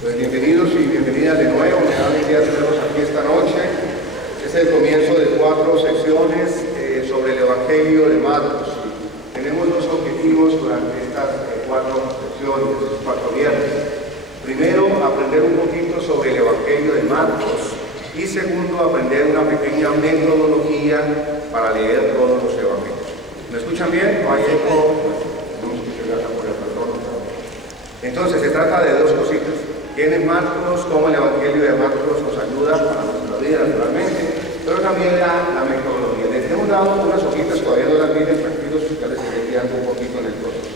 Pues bienvenidos y bienvenidas de nuevo, me da alegría tenerlos aquí esta noche. Es el comienzo de 4 secciones sobre el Evangelio de Marcos. Tenemos 2 objetivos durante estas 4 secciones, estos 4 viernes. Primero, aprender un poquito sobre el Evangelio de Marcos y segundo, aprender una pequeña metodología para leer todos los evangelios. ¿Me escuchan bien? ¿No hay eco? No me escucho acá por el retorno. Entonces, se trata de 2 cositas. ¿Quién es Marcos? Cómo el Evangelio de Marcos nos ayuda para nuestra vida, naturalmente, pero también la metodología. Les hemos dado unas hojitas, todavía no las tienen, tranquilos, ya les iré guiando un poquito en el proceso.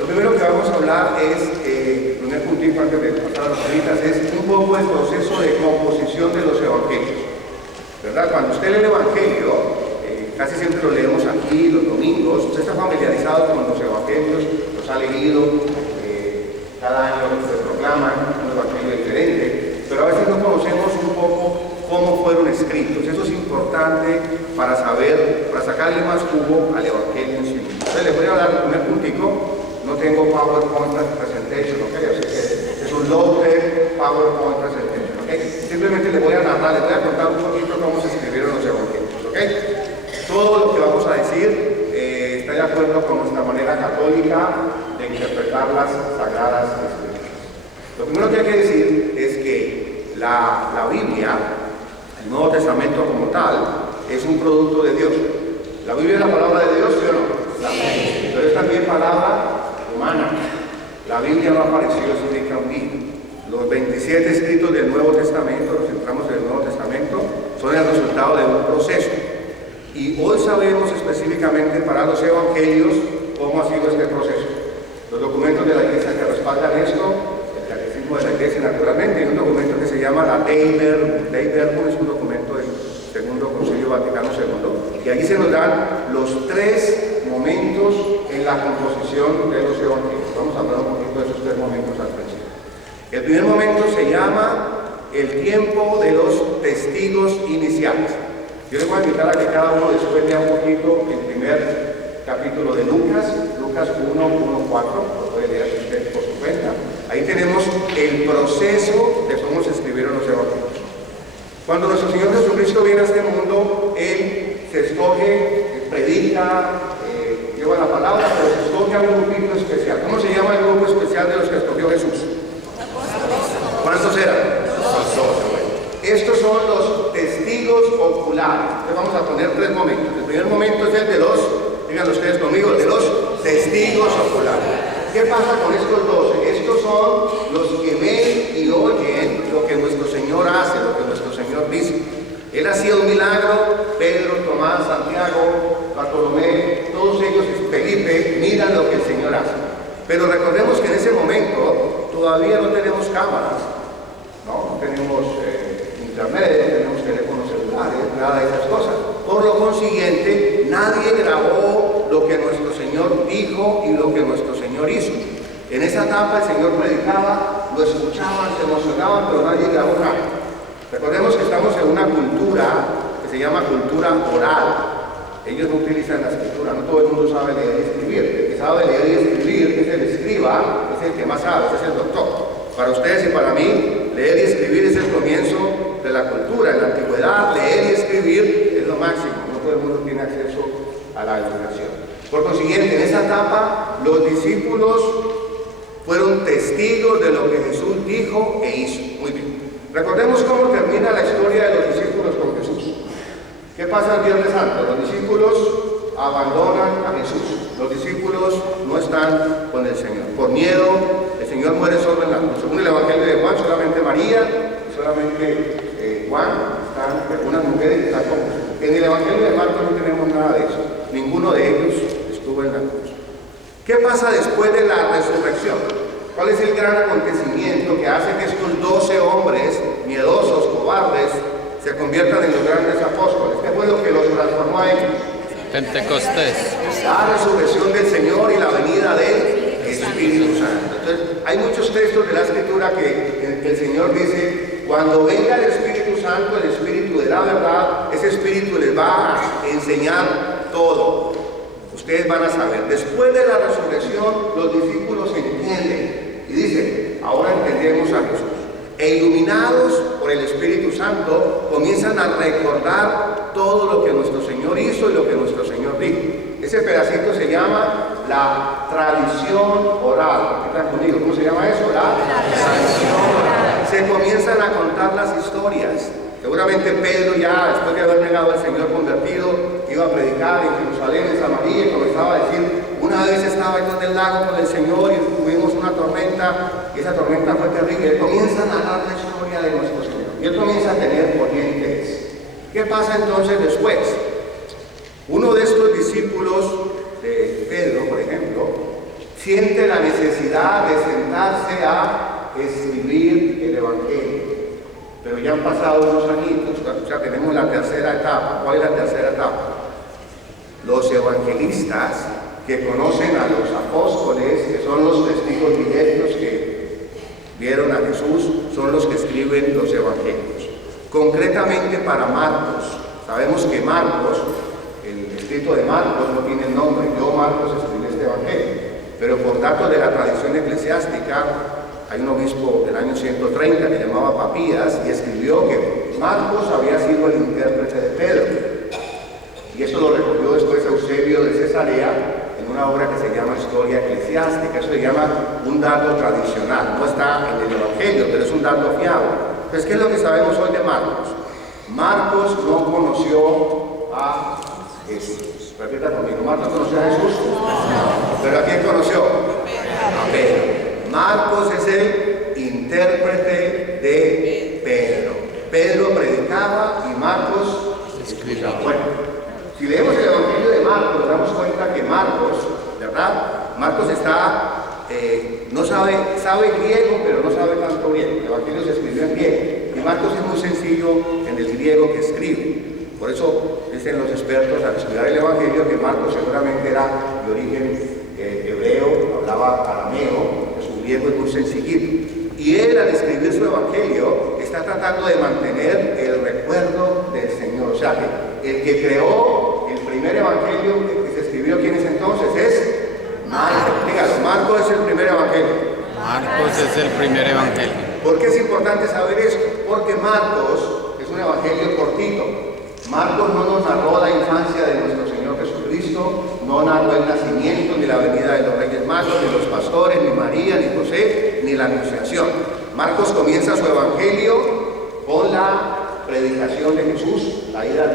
Lo primero que vamos a hablar es, el primer puntito antes de pasar a las hojitas, es un poco el proceso de composición de los evangelios. ¿Verdad? Cuando usted lee el Evangelio, casi siempre lo leemos aquí los domingos, usted está familiarizado con los evangelios, los ha leído, cada año se proclama un evangelio diferente, pero a veces no conocemos un poco cómo fueron escritos. Eso es importante para saber, para sacarle más jugo al evangelio en sí. Entonces les voy a dar un primer puntico. No tengo PowerPoint presentation, ¿ok? Así que es un low-tech PowerPoint presentation, ¿ok? Simplemente les voy a narrar, les voy a contar un poquito cómo se escribieron los evangelios, ¿ok? Todo lo que vamos a decir está de acuerdo con nuestra manera católica de interpretar las Sagradas Escrituras. Lo primero que hay que decir es que la Biblia, el Nuevo Testamento como tal, es un producto de Dios. ¿La Biblia es la palabra de Dios, sí o no? Sí. Pero es también palabra humana. La Biblia no apareció sin camino. Los 27 escritos del Nuevo Testamento, los entramos del Nuevo Testamento, son el resultado de un proceso. Y hoy sabemos específicamente para los evangelios cómo ha sido este proceso. Los documentos de la Iglesia que respaldan esto, el Catecismo de la Iglesia naturalmente, y un documento que se llama la Dei Verbum. Dei Verbum es un documento del Segundo Concilio Vaticano II, y allí se nos dan los 3 momentos en la composición de los evangelios. Vamos a hablar un poquito de esos 3 momentos al principio. El primer momento se llama el tiempo de los testigos iniciales. Yo les voy a invitar a que cada uno después lea un poquito el primer capítulo de Lucas 1, 1, 4, lo puede leer usted por su cuenta. Ahí tenemos el proceso de cómo se escribieron los evangelios. Cuando nuestro Señor Jesucristo viene a este mundo, Él se escoge, predica, lleva la palabra, pero se escoge a un grupito especial. ¿Cómo se llama el grupo especial de los que escogió Jesús? ¿Cuántos eran? 12. Estos son los testigos oculares. Entonces vamos a poner 3 momentos. El primer momento es el de los, digan ustedes conmigo, de los testigos oculares. ¿Qué pasa con estos 12? Estos son los que ven y oyen lo que nuestro Señor hace, lo que nuestro Señor dice. Él hacía un milagro, Pedro, Tomás, Santiago, Bartolomé, todos ellos, Felipe, miran lo que el Señor hace. Pero recordemos que en ese momento todavía no tenemos cámaras, no tenemos internet, no tenemos teléfonos celulares, nada de esas cosas. Por lo consiguiente, nadie grabó lo que nuestro Señor dijo y lo que nuestro Señor hizo. En esa etapa el Señor predicaba, lo escuchaban, se emocionaban, pero nadie grabó nada. Recordemos que estamos en una cultura que se llama cultura oral. Ellos no utilizan la escritura, no todo el mundo sabe leer y escribir. El que sabe leer y escribir, que es el escriba, es el que más sabe, ese es el doctor. Para ustedes y para mí, leer y escribir es el comienzo de la cultura. En la antigüedad, leer y escribir es lo máximo. No todo el mundo tiene acceso a la educación. Por consiguiente, en esa etapa, los discípulos fueron testigos de lo que Jesús dijo e hizo. Muy bien. Recordemos cómo termina la historia de los discípulos con Jesús. ¿Qué pasa el Viernes Santo? Los discípulos abandonan a Jesús. Los discípulos no están con el Señor. Por miedo, el Señor muere solo en la cruz. Según el Evangelio de Juan, solamente María y solamente Juan están, algunas mujeres están con Jesús. En el Evangelio de Marcos no tenemos nada de eso. Ninguno de ellos estuvo en la cruz. ¿Qué pasa después de la resurrección? ¿Cuál es el gran acontecimiento que hace que estos 12 hombres miedosos, cobardes, se conviertan en los grandes apóstoles? ¿Qué fue lo que los transformó a ellos? Pentecostés. La resurrección del Señor y la venida del Espíritu Santo. Entonces, hay muchos textos de la Escritura que el Señor dice, cuando venga el Espíritu Santo, el Espíritu de la verdad, ese Espíritu les va a enseñar todo. Ustedes van a saber. Después de la resurrección, los discípulos entienden Y dice, ahora entendemos a Jesús. E iluminados por el Espíritu Santo, comienzan a recordar todo lo que nuestro Señor hizo y lo que nuestro Señor dijo. Ese pedacito se llama la tradición oral. ¿Qué están conmigo? ¿Cómo se llama eso? La tradición oral. Se comienzan a contar las historias. Seguramente Pedro, ya después de haber negado al Señor convertido, iba a predicar en Jerusalén, en Samaria, y comenzaba a decir: una vez estaba yo en el lago con el Señor y tuvimos una tormenta, y esa tormenta fue terrible. Él comienza a narrar la historia de nuestro Señor, y él comienza a tener por qué interés. ¿Qué pasa entonces después? Uno de estos discípulos de Pedro, por ejemplo, siente la necesidad de sentarse a escribir el Evangelio. Pero ya han pasado unos añitos, ya tenemos la tercera etapa. ¿Cuál es la tercera etapa? Los evangelistas que conocen a los apóstoles, que son los testigos directos que vieron a Jesús, son los que escriben los evangelios. Concretamente para Marcos, sabemos que Marcos, el escrito de Marcos no tiene nombre. Yo, Marcos, escribí este evangelio, pero por datos de la tradición eclesiástica, hay un obispo del año 130 que llamaba Papías y escribió que Marcos había sido el intérprete de Pedro. Y eso lo recogió después Eusebio de Cesarea en una obra que se llama Historia Eclesiástica. Eso se llama un dato tradicional. No está en el Evangelio, pero es un dato fiable. Entonces, ¿qué es lo que sabemos hoy de Marcos? Marcos no conoció a Jesús. Repita conmigo: ¿Marcos conoció a Jesús? ¿Pero a quién conoció? A Pedro. Marcos es el intérprete de Pedro. Pedro predicaba y Marcos escribía. Bueno, si leemos el Evangelio de Marcos, nos damos cuenta que Marcos, ¿verdad? Marcos no sabe griego, pero no sabe tanto griego. El Evangelio se escribió en griego. Y Marcos es muy sencillo en el griego que escribe. Por eso dicen los expertos al estudiar el Evangelio que Marcos seguramente era de origen hebreo, hablaba arameo. Su griego es muy sencillito. Y él, al escribir su Evangelio, está tratando de mantener el recuerdo del Señor. O sea, que el que creó el primer Evangelio que se escribió, ¿quién es entonces? Es Marcos. Dígalo, Marcos es el primer Evangelio. Marcos es el primer Evangelio. ¿Por qué es importante saber esto? Porque Marcos es un Evangelio cortito. Marcos no nos narró la infancia de nuestro Señor Jesucristo, no narró el nacimiento, ni la venida de los Reyes Magos, ni los pastores, ni María, ni José, ni la anunciación. Marcos comienza su Evangelio con la predicación de Jesús, la ida al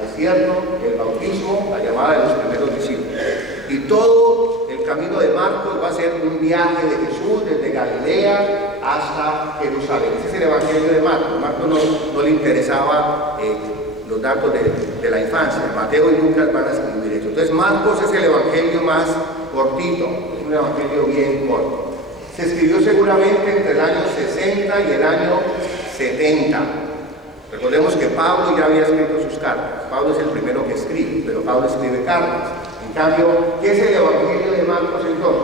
desierto, el bautismo, la llamada de los primeros discípulos. Y todo el camino de Marcos va a ser un viaje de Jesús desde Galilea hasta Jerusalén. Ese es el Evangelio de Marcos. Marcos no le interesaba los datos de la infancia. Mateo y Lucas van a escribir eso. Entonces Marcos es el Evangelio más cortito, es un Evangelio bien corto. Se escribió seguramente entre el año 60 y el año 70. Recordemos que Pablo ya había escrito sus cartas. Pablo es el primero que escribe, pero Pablo escribe cartas. En cambio, ¿qué es el Evangelio de Marcos entonces?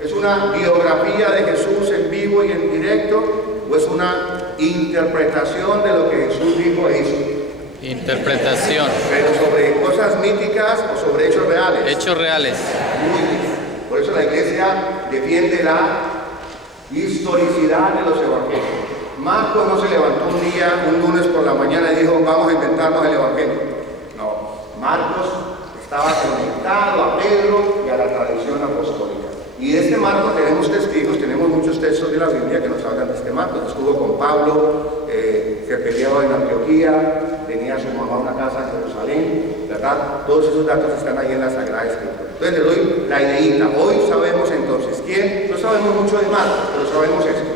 ¿Es una biografía de Jesús en vivo y en directo o es una interpretación de lo que Jesús dijo e hizo? Interpretación. ¿Pero sobre cosas míticas o sobre hechos reales? Hechos reales. Muy bien. Por eso la Iglesia defiende la historicidad de los evangelios. Marcos no se levantó un lunes por la mañana y dijo: vamos a inventarnos el evangelio. No, Marcos estaba conectado a Pedro y a la tradición apostólica. Y de este Marcos tenemos testigos, tenemos muchos textos de la Biblia que nos hablan de este Marcos. Estuvo con Pablo, se peleaba en Antioquía, venía su mamá a una casa en Jerusalén, ¿verdad? Todos esos datos están ahí en la Sagrada Escritura. Entonces le doy la ideita. Hoy sabemos entonces quién, no sabemos mucho de Marcos, pero sabemos esto.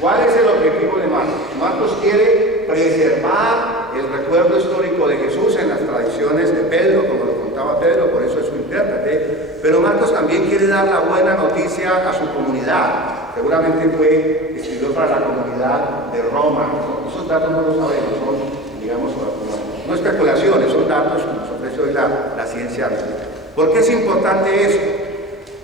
¿Cuál es el objetivo de Marcos? Marcos quiere preservar el recuerdo histórico de Jesús en las tradiciones de Pedro, como lo contaba Pedro, por eso es su intérprete. Pero Marcos también quiere dar la buena noticia a su comunidad. Seguramente escribió para la comunidad de Roma. Esos datos no los sabemos, son, digamos, no especulaciones, son datos que nos ofrece hoy la ciencia bíblica. ¿Por qué es importante eso?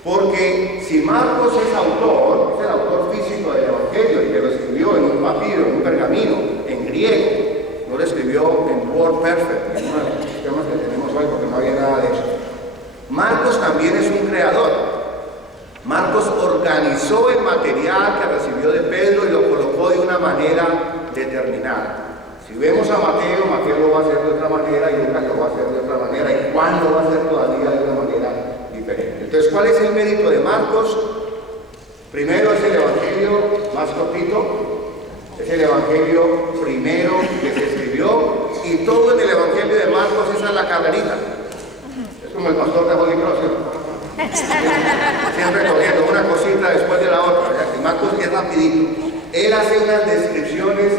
Porque si Marcos es el autor físico del Evangelio, y que lo escribió en un papiro, en un pergamino, en griego, no lo escribió en Word Perfect, en uno de los sistemas que tenemos hoy, porque no había nada de eso. Marcos también es un creador. Marcos organiza organizó el material que recibió de Pedro y lo colocó de una manera determinada. Si vemos a Mateo, Mateo lo va a hacer de otra manera, y Lucas lo va a hacer de otra manera, y Juan lo va a hacer todavía de una manera diferente. Entonces, ¿cuál es el mérito de Marcos? Primero, es el evangelio más cortito, es el evangelio primero que se escribió, y todo en el evangelio de Marcos es a la carrerita. Es como el pastor de Holy Cross, siempre corriendo una cosita después de la otra. Y Marcos es rapidito. Él hace unas descripciones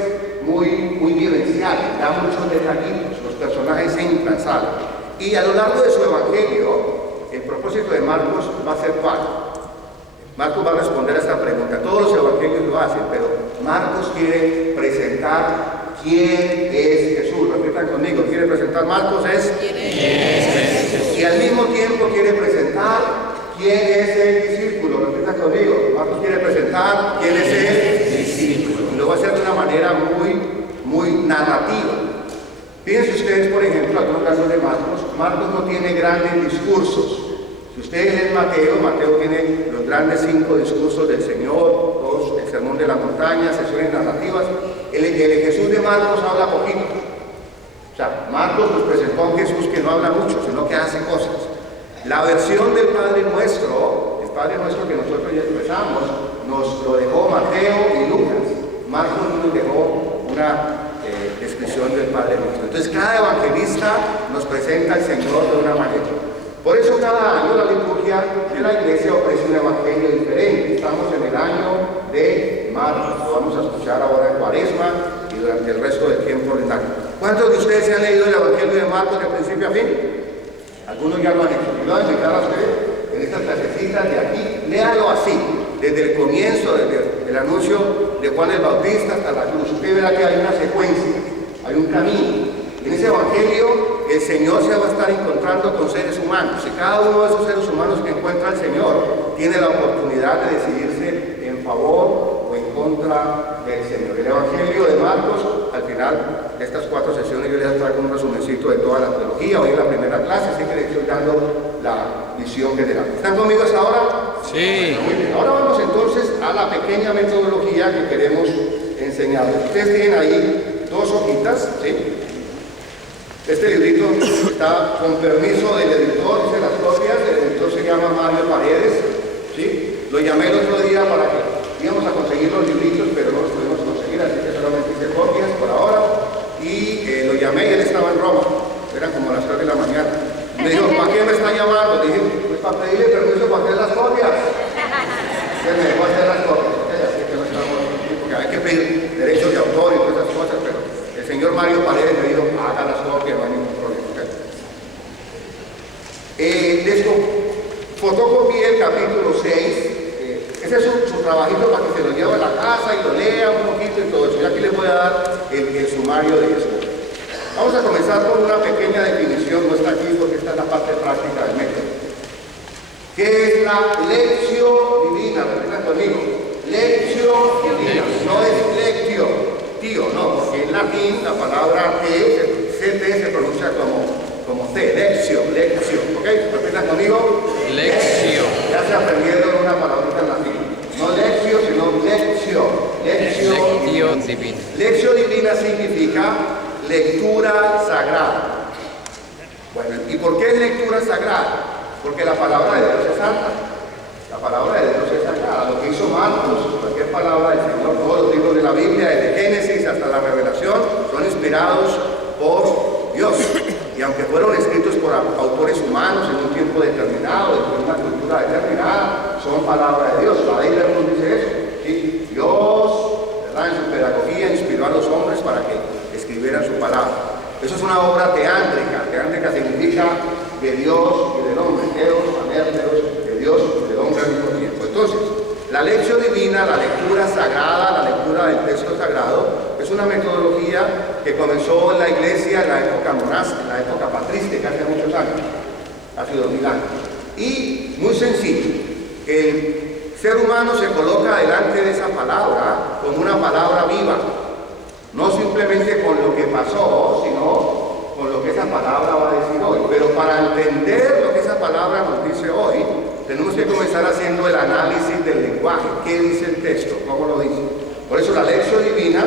muy vivenciales, da muchos detallitos, los personajes se incansables. Y a lo largo de su evangelio, el propósito de Marcos va a ser cuál. Marcos va a responder a esta pregunta. Todos los evangelios lo hacen, pero Marcos quiere presentar quién es Jesús. Repitan conmigo, quiere presentar Marcos es ¿quién es Jesús? Y al mismo tiempo quiere presentar quién es el discípulo. Repitan conmigo, Marcos quiere presentar quién es el discípulo. Y lo va a hacer de una manera muy narrativa. Fíjense ustedes, por ejemplo, algunos casos de Marcos. Marcos no tiene grandes discursos. Si ustedes leen Mateo, Mateo tiene los grandes 5 discursos del Señor, el sermón de la montaña, sesiones narrativas. El Jesús de Marcos habla poquito. O sea, Marcos nos presentó a un Jesús que no habla mucho, sino que hace cosas. La versión del Padre Nuestro, el Padre Nuestro que nosotros ya expresamos, nos lo dejó Mateo y Lucas. Marcos nos dejó una descripción del Padre Nuestro. Entonces, cada evangelista nos presenta al Señor de una manera. Por eso cada año la liturgia de la iglesia ofrece un evangelio diferente. Estamos en el año de Marcos, lo vamos a escuchar ahora en Cuaresma y durante el resto del tiempo ordinario. ¿Cuántos de ustedes se han leído el evangelio de Marcos de principio a fin? Algunos ya lo han hecho. Y lo voy a invitar a ustedes en estas clasecitas de aquí. Léalo así, desde el comienzo, desde el anuncio de Juan el Bautista hasta la cruz. Usted verá que hay una secuencia, hay un camino. En ese evangelio el Señor se va a estar encontrando con seres humanos, y cada uno de esos seres humanos que encuentra al Señor tiene la oportunidad de decidirse en favor o en contra del Señor. El evangelio de Marcos, al final de estas 4 sesiones, yo les traigo un resumencito de toda la teología. Hoy es la primera clase, así que les estoy dando la visión general. ¿Están conmigo hasta ahora? Sí. Muy bien. Ahora vamos entonces a la pequeña metodología que queremos enseñarles. Ustedes tienen ahí 2 hojitas, ¿sí? Este librito está con permiso del editor, dice las copias. El editor se llama Mario Paredes, ¿sí? Lo llamé el otro día para que íbamos a conseguir los libritos, pero no los pudimos conseguir, así que solamente hice copias por ahora. Y lo llamé y él estaba en Roma, eran como las 3 de la mañana. Me dijo, ¿para qué me está llamando? Le dije, pues para pedirle permiso para hacer las copias. Él me dejó hacer las copias, así que no estamos, porque hay que pedir derechos de autor y todas esas cosas, pero el señor Mario Paredes me dijo, haga las copias, no hay ningún problema. Fotocopié el capítulo 6. Ese es su trabajito para que se lo lleve a la casa y lo lea un poquito y todo eso. Y aquí les voy a dar el sumario de esto. Vamos a comenzar con una pequeña definición, no está aquí porque esta es la parte práctica del método. ¿Qué es la lección divina? Repitan conmigo. Lección divina, no es lectio, tío, no, porque en latín la palabra CT se pronuncia como C, lección, ¿ok? Repitan conmigo. Lección. Ya se aprendieron una palabrita en latín. No lección, sino lección. Lectio divina. Lección divina significa lectura sagrada. Bueno, ¿y por qué es lectura sagrada? Porque la palabra de Dios es santa. La palabra de Dios es sagrada. Lo que hizo Marcos, cualquier palabra del Señor, todos los libros de la Biblia, desde Génesis hasta la Revelación, son inspirados por Dios. Y aunque fueron escritos por autores humanos en un tiempo determinado, en una cultura determinada, son palabra de Dios. La Biblia nos dice eso. ¿Sí? Dios, ¿verdad?, en su pedagogía inspiró a los hombres para que escribieran su palabra. Eso es una obra teántrica. Teántrica significa de Dios y del hombre. Teos, anérteros, de Dios y del hombre al mismo tiempo. Entonces, la lección divina, la lectura sagrada, la lectura del texto sagrado, es una metodología que comenzó en la iglesia en la época monástica, en la época patrística, hace muchos años, hace 2000 años. Y muy sencillo, el ser humano se coloca delante de esa palabra como una palabra viva, no simplemente con lo que pasó, sino con lo que esa palabra va a decir hoy. Pero para entender lo que esa palabra nos dice hoy, tenemos que que comenzar haciendo el análisis del lenguaje. ¿Qué dice el texto? ¿Cómo lo dice? Por eso la lección divina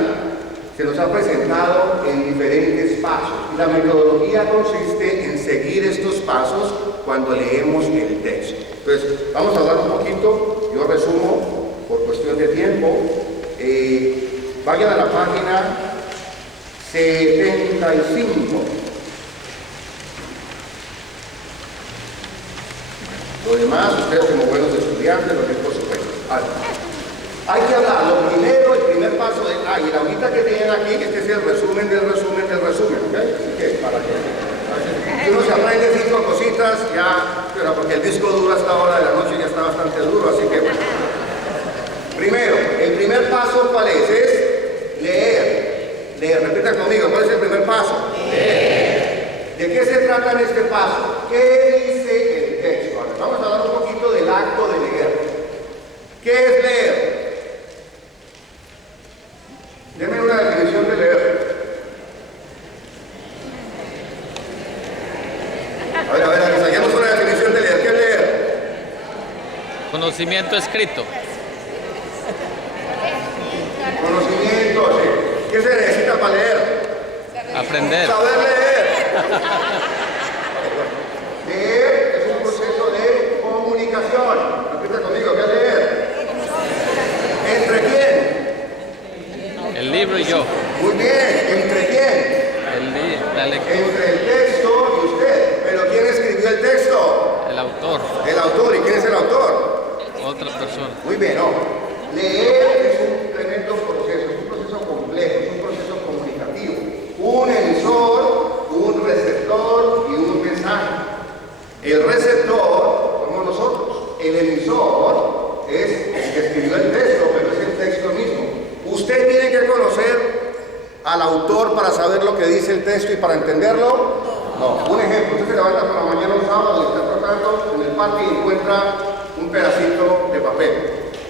se nos ha presentado en diferentes pasos. Y la metodología consiste en seguir estos pasos cuando leemos el texto. Entonces, vamos a hablar un poquito, yo resumo por cuestión de tiempo. Vayan a la página 75. Lo demás, ustedes como buenos estudiantes, lo que por supuesto. Hay que hablar, lo primero, el primer paso de... y la hojita que tienen aquí, este es el resumen del resumen del resumen, ¿ok? Así que, para que... Si uno se aprende 5 cositas, ya... Pero porque el disco duro a esta hora de la noche ya está bastante duro, así que... Bueno. Primero, el primer paso, ¿cuál es? Es leer. Leer, repitan conmigo, ¿cuál es el primer paso? Leer. ¿De qué se trata en este paso? ¿Qué dice el texto? Ahora, vamos a hablar un poquito del acto de leer. ¿Qué es leer? Denme una definición de leer. A ver, ensayamos una definición de leer. ¿Qué es leer? Conocimiento escrito. Conocimiento, sí. ¿Qué se necesita para leer? Aprender. Saber leer. Leer es un proceso de comunicación. Repita conmigo, ¿qué es leer? ¿Entre quién? El libro y yo. Muy bien, ¿entre quién? La lectura. Entre el texto y usted. ¿Pero quién escribió el texto? El autor. El autor. ¿Y quién es el autor? Otra persona. Muy bien, no. Leer es un tremendo proceso, es un proceso complejo, es un proceso comunicativo. Un emisor, un receptor y un mensaje. El receptor somos nosotros. El emisor es el que escribió el texto, pero es el texto mismo. Usted tiene que conocer al autor para saber lo que dice el texto y para entenderlo. No. Un ejemplo, usted se levanta por la mañana un sábado y está tratando en el parque y encuentra un pedacito de papel.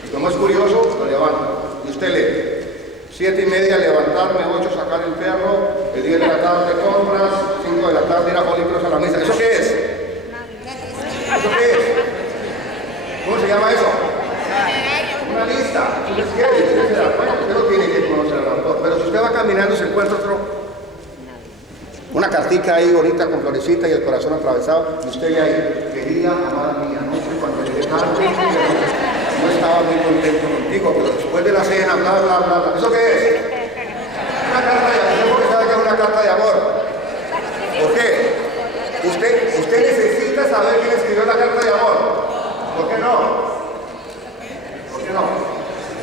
Y como es curioso, lo levanta. Y usted lee. 7:30 levantarme, 8 sacar el perro, el 10 de la tarde compras, 5 de la tarde ir a Holy Cross a la misa. ¿Eso qué es? ¿Eso qué es? ¿Cómo se llama eso? Una lista. Usted no tiene que conocer al autor. Pero si usted va caminando y se encuentra una cartica ahí bonita con florecita y el corazón atravesado, y usted ahí, querida amada mía, no sé cuando llegué tarde, no estaba muy contento contigo, pero después de la cena, bla, bla, bla, bla. ¿Eso qué es? Una carta de amor. ¿Cómo que sabe que es una carta de amor? ¿Por qué? Usted necesita saber quién escribió la carta de amor. ¿Por qué no? ¿Por qué no?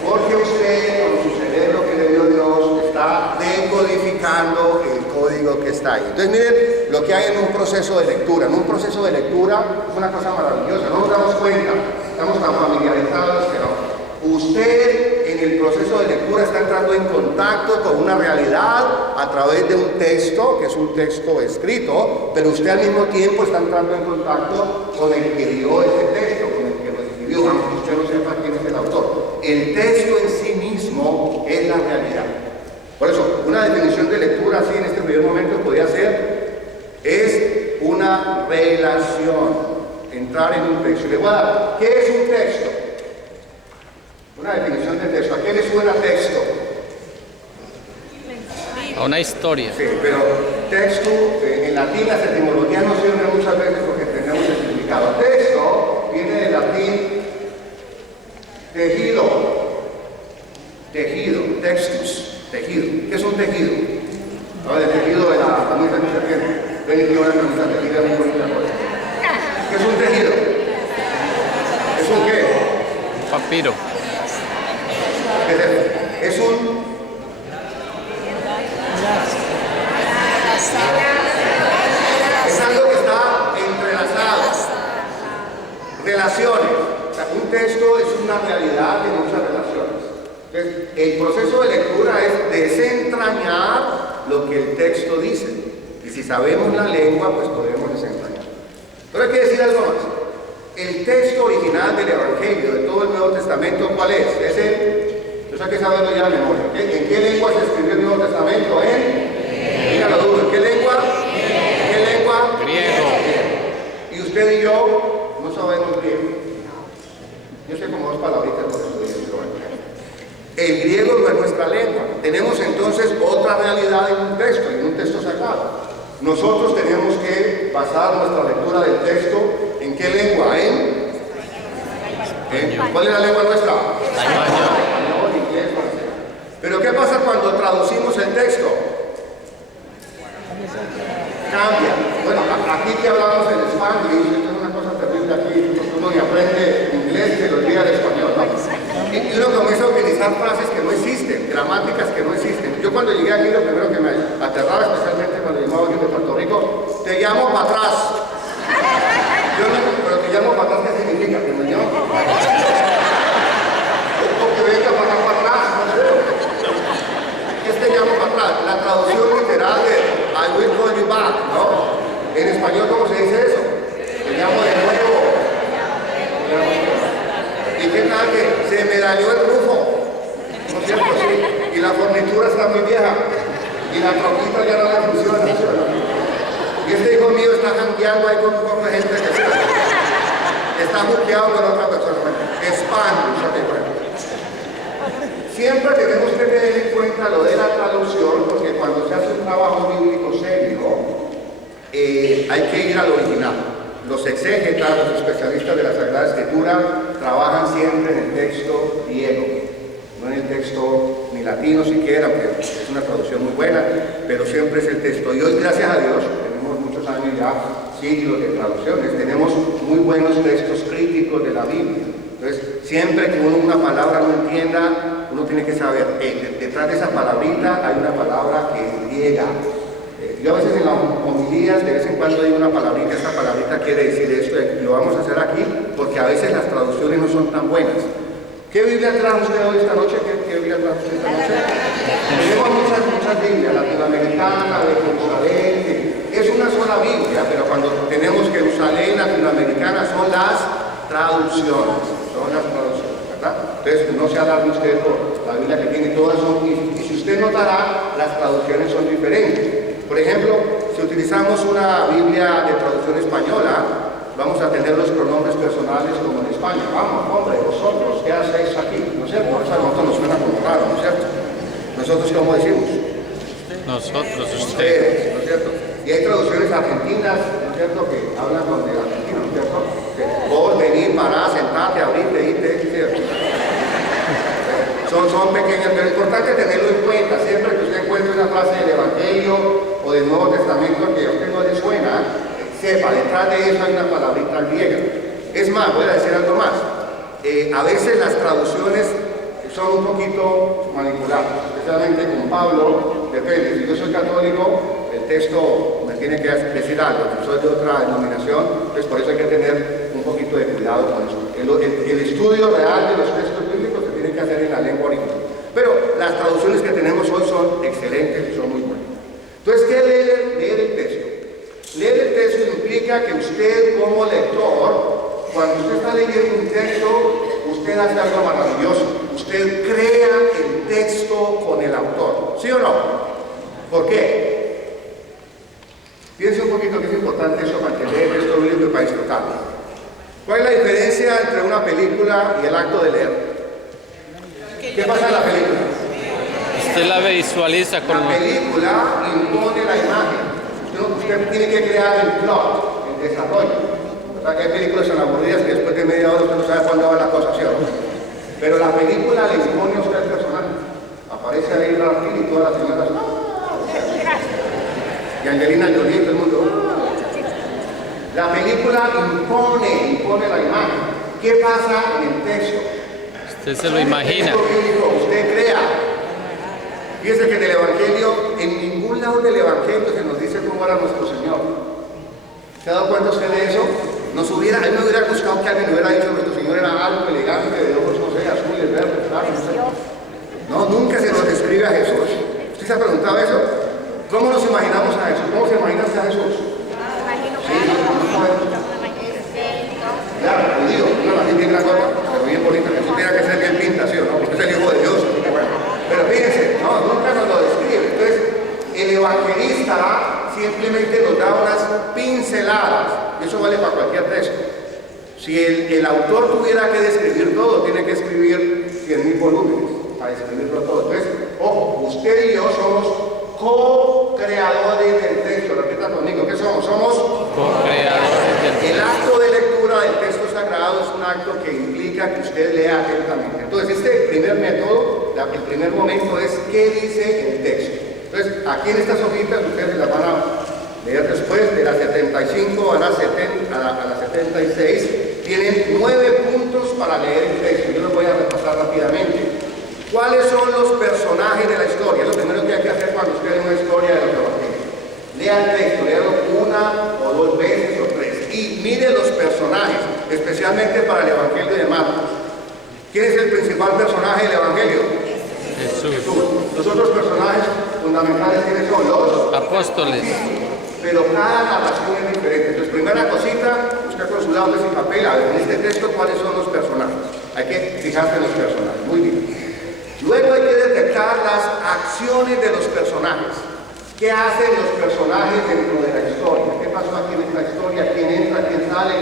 Porque usted, con su cerebro que le dio Dios, está decodificando el código que está ahí. Entonces miren lo que hay en un proceso de lectura. En un proceso de lectura es una cosa maravillosa, no nos damos cuenta, estamos tan familiarizados que no. Usted en el proceso de lectura está entrando en contacto con una realidad a través de un texto, que es un texto escrito, pero usted al mismo tiempo está entrando en contacto con el que dio ese texto, con el que lo escribió, aunque usted no sepa quién es el autor. El texto en sí mismo es la realidad. Por eso, una definición de lectura así en este primer momento podría ser, es una relación, entrar en un texto. Le voy a dar, ¿qué es un texto? Una definición de texto. ¿A qué le suena texto? A una historia. Sí, pero texto, en latín las etimologías no sirven muchas veces porque tenemos el significado. Texto viene del latín tejido, textus, tejido. ¿Qué es un tejido? A ver, el tejido de la camisa de serpiente. Ven y una camisa tejida muy bonita. ¿Qué es un tejido? ¿Es un qué? Un papiro. ¿Qué es eso? Es un... Es algo que está entrelazado. Relaciones. O sea, un texto es una realidad de muchas relaciones. Entonces, el proceso de lectura es desentrañar lo que el texto dice. Y si sabemos la lengua, pues podemos desentrañar. Pero hay que decir algo más. El texto original del Evangelio, de todo el Nuevo Testamento, ¿cuál es? Es el... Entonces hay que saberlo ya de memoria. ¿En qué lengua se escribió el Nuevo Testamento? Dígalo duro. ¿En qué lengua? ¿En qué lengua? Griego. Y usted y yo no sabemos griego. griego no es nuestra lengua. Tenemos entonces otra realidad en un texto sagrado. Nosotros tenemos que basar nuestra lectura del texto ¿en qué lengua? ¿Cuál es la lengua nuestra? Español, inglés, francés. Pero ¿qué pasa cuando traducimos el texto? Cambia. Bueno, aquí que hablamos en Spanglish, esto es una cosa terrible aquí, porque uno ni aprende inglés y se lo olvida el español, ¿no? Y uno comienza a utilizar frases que no existen, gramáticas que no existen. Yo cuando llegué aquí, lo primero que me aterraba, especialmente cuando llamaba alguien de Puerto Rico, te llamo para atrás. Yo no, pero te llamo para atrás, ¿qué significa? Que me llamo para atrás. O que venga para atrás, no sé. ¿Qué te llamo para atrás? La traducción literal de I will call you back, ¿no? En español, ¿cómo se dice eso? Te llamo de nuevo. ¿Y qué tal que se me dañó el rufo? ¿No es cierto? Sí. Y la fornitura está muy vieja. Y la troquita ya no le funciona. Y este hijo mío está jangueando ahí con un poco de gente que está buqueado con otra persona. Spanish, ok, bueno. Siempre tenemos que tener en cuenta lo de la traducción, porque cuando se hace un trabajo bíblico serio, hay que ir al original. Los exégetas, los especialistas de la Sagrada Escritura, trabajan siempre en el texto griego, no en el texto ni latino siquiera, aunque es una traducción muy buena, pero siempre es el texto. Y hoy, gracias a Dios, tenemos muchos años ya, siglos de traducciones, tenemos muy buenos textos críticos de la Biblia. Entonces, siempre que uno una palabra no entienda, uno tiene que saber, detrás de esa palabrita hay una palabra que es griega. Yo a veces en las homilías de vez en cuando digo una palabrita, esta palabrita quiere decir esto, y lo vamos a hacer aquí porque a veces las traducciones no son tan buenas. ¿Qué Biblia trajo usted hoy esta noche? ¿Qué Biblia trajo usted esta noche? Tenemos muchas Biblias, latinoamericana, de Jerusalén, es una sola Biblia, pero cuando tenemos Jerusalén, latinoamericana, son las traducciones, ¿verdad? Entonces no se alarme usted por la Biblia que tiene, todas son, y si usted notará, las traducciones son diferentes. Por ejemplo, si utilizamos una Biblia de traducción española, vamos a tener los pronombres personales como en España. Vamos, hombre, vosotros, ¿qué hacéis aquí? ¿No es cierto? Eso a nosotros nos suena como raro, ¿no es cierto? Nosotros, ¿cómo decimos? Nosotros, ustedes, ¿no es cierto? Y hay traducciones argentinas, ¿no es cierto?, que hablan con el argentino, ¿no es cierto? Que vos venís, parás, sentate, abrite, ¿no es cierto? Son pequeñas, pero es importante tenerlo en cuenta. Siempre que usted encuentre una frase del Evangelio o del Nuevo Testamento que a usted no le suena, sepa, detrás de eso hay una palabrita griega. Es más, voy a decir algo más. A veces las traducciones son un poquito manipuladas, especialmente con Pablo, depende. Si yo soy católico, el texto me tiene que decir algo. Si soy de otra denominación, pues por eso hay que tener un poquito de cuidado con eso. El estudio real de los textos bíblicos se tiene que hacer en la lengua original. Pero las traducciones que tenemos hoy son excelentes y son muy buenas. Entonces, ¿qué leer el texto? Leer el texto implica que usted como lector, cuando usted está leyendo un texto, usted hace algo maravilloso. Usted crea el texto con el autor. ¿Sí o no? ¿Por qué? Piense un poquito que es importante eso para entender el texto bíblico y para disfrutarlo. ¿Cuál es la diferencia entre una película y el acto de leer? ¿Qué pasa en la película? Usted la visualiza con... La película impone la imagen. Usted tiene que crear el plot, el desarrollo. O sea, que hay películas tan aburridas que después de media hora usted no sabe cuándo va la cosa, ¿sí o no? Pero la película le impone a usted el personaje. Aparece ahí Brad Pitt y todas las señoras. Y Angelina Jolie, todo el mundo. La película impone la imagen. ¿Qué pasa en el texto? Usted se lo imagina. El texto bíblico, usted crea. Fíjese que en el Evangelio, en ningún lado del Evangelio se nos dice cómo era nuestro Señor. ¿Se ha dado cuenta usted de eso? A mí me hubiera gustado que alguien me hubiera dicho que nuestro Señor era algo elegante, de ojos, no sé, azules, verdes, claros, no sé. No, nunca se nos describe a Jesús. ¿Usted se ha preguntado eso? ¿Cómo nos imaginamos a Jesús? ¿Cómo se imagina a Jesús? Claro, judío, una así bien grandota, pero bien bonita. Jesús tiene que ser bien pinta, ¿sí o no? Porque es el Hijo de Dios. Pero fíjense, no, nunca nos lo describe. Entonces, el evangelista simplemente nos da unas pinceladas, y eso vale para cualquier texto. Si el autor tuviera que describir todo, tiene que escribir 100.000 volúmenes. para escribirlo todo. Entonces, ojo, usted y yo somos co-creadores del texto. Repita conmigo, ¿qué somos? Somos Co-creadores del el texto. acto de lectura del texto sagrado es un acto que implica que usted lea atentamente. Entonces, este primer método, el primer momento es ¿qué dice el texto? Entonces, aquí en estas hojitas ustedes las van a leer después, de las 75 a las 76, tienen 9 puntos para leer el texto. Yo los voy a repasar rápidamente. ¿Cuáles son los personajes de la historia? Es lo primero que hay que hacer cuando usted lee una historia de los evangelios. Lea el texto, léalo una o dos veces o tres. Y mire los personajes, especialmente para el evangelio de Marcos. ¿Quién es el principal personaje del evangelio? Jesús. Los otros personajes fundamentales, ¿quiénes son? Los Apóstoles. pero cada narración es diferente. Entonces, primera cosita, buscar con su lado de ese papel, a ver, en este texto, ¿cuáles son los personajes? Hay que fijarse en los personajes. Muy bien. Luego hay que detectar las acciones de los personajes. ¿Qué hacen los personajes dentro de la historia? ¿Qué pasó aquí en esta historia? ¿Quién entra? ¿Quién sale?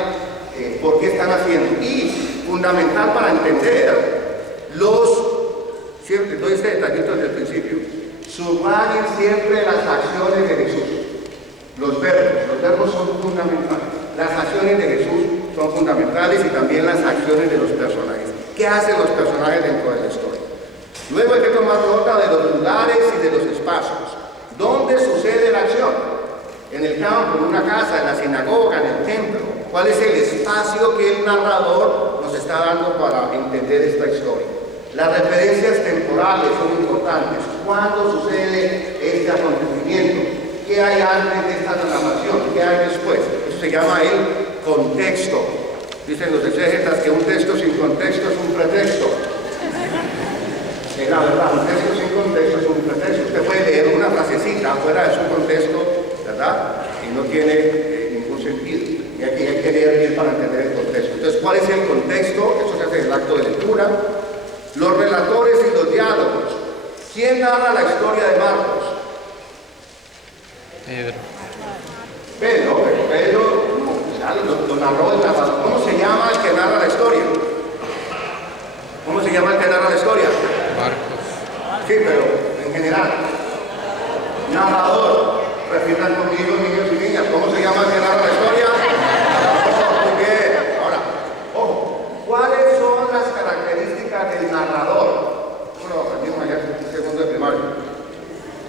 ¿Por qué están haciendo? Y, fundamental para entender, siempre doy este detallito desde el principio, subrayen siempre las acciones de Jesús. Los verbos son fundamentales. Las acciones de Jesús son fundamentales y también las acciones de los personajes. ¿Qué hacen los personajes dentro de la historia? Luego hay que tomar nota de los lugares y de los espacios. ¿Dónde sucede la acción? En el campo, en una casa, en la sinagoga, en el templo. ¿Cuál es el espacio que el narrador nos está dando para entender esta historia? Las referencias temporales son importantes. ¿Cuándo sucede este acontecimiento? ¿Qué hay antes de esta narración? ¿Qué hay después? Eso se llama el contexto. Dicen los exégetas que un texto sin contexto es un pretexto. La verdad, un texto sin contexto es un pretexto. Usted puede leer una frasecita fuera de su contexto, ¿verdad? Y no tiene ningún sentido. Y aquí hay que leer bien para entender el contexto. Entonces, ¿cuál es el contexto? Eso se hace en el acto de lectura. Los relatores y los diálogos. ¿Quién narra la historia de Marcos? Pedro lo narró el narrador. ¿Cómo se llama el que narra la historia? ¿Cómo se llama el que narra la historia? Marcos. Sí, pero en general. Narrador. Repitan conmigo, niños y niñas. ¿Cómo se llama el que narra la historia? Muy bien. Ahora, ojo. ¿Cuáles son las características del narrador? Eso lo aprendimos allá en segundo de primaria.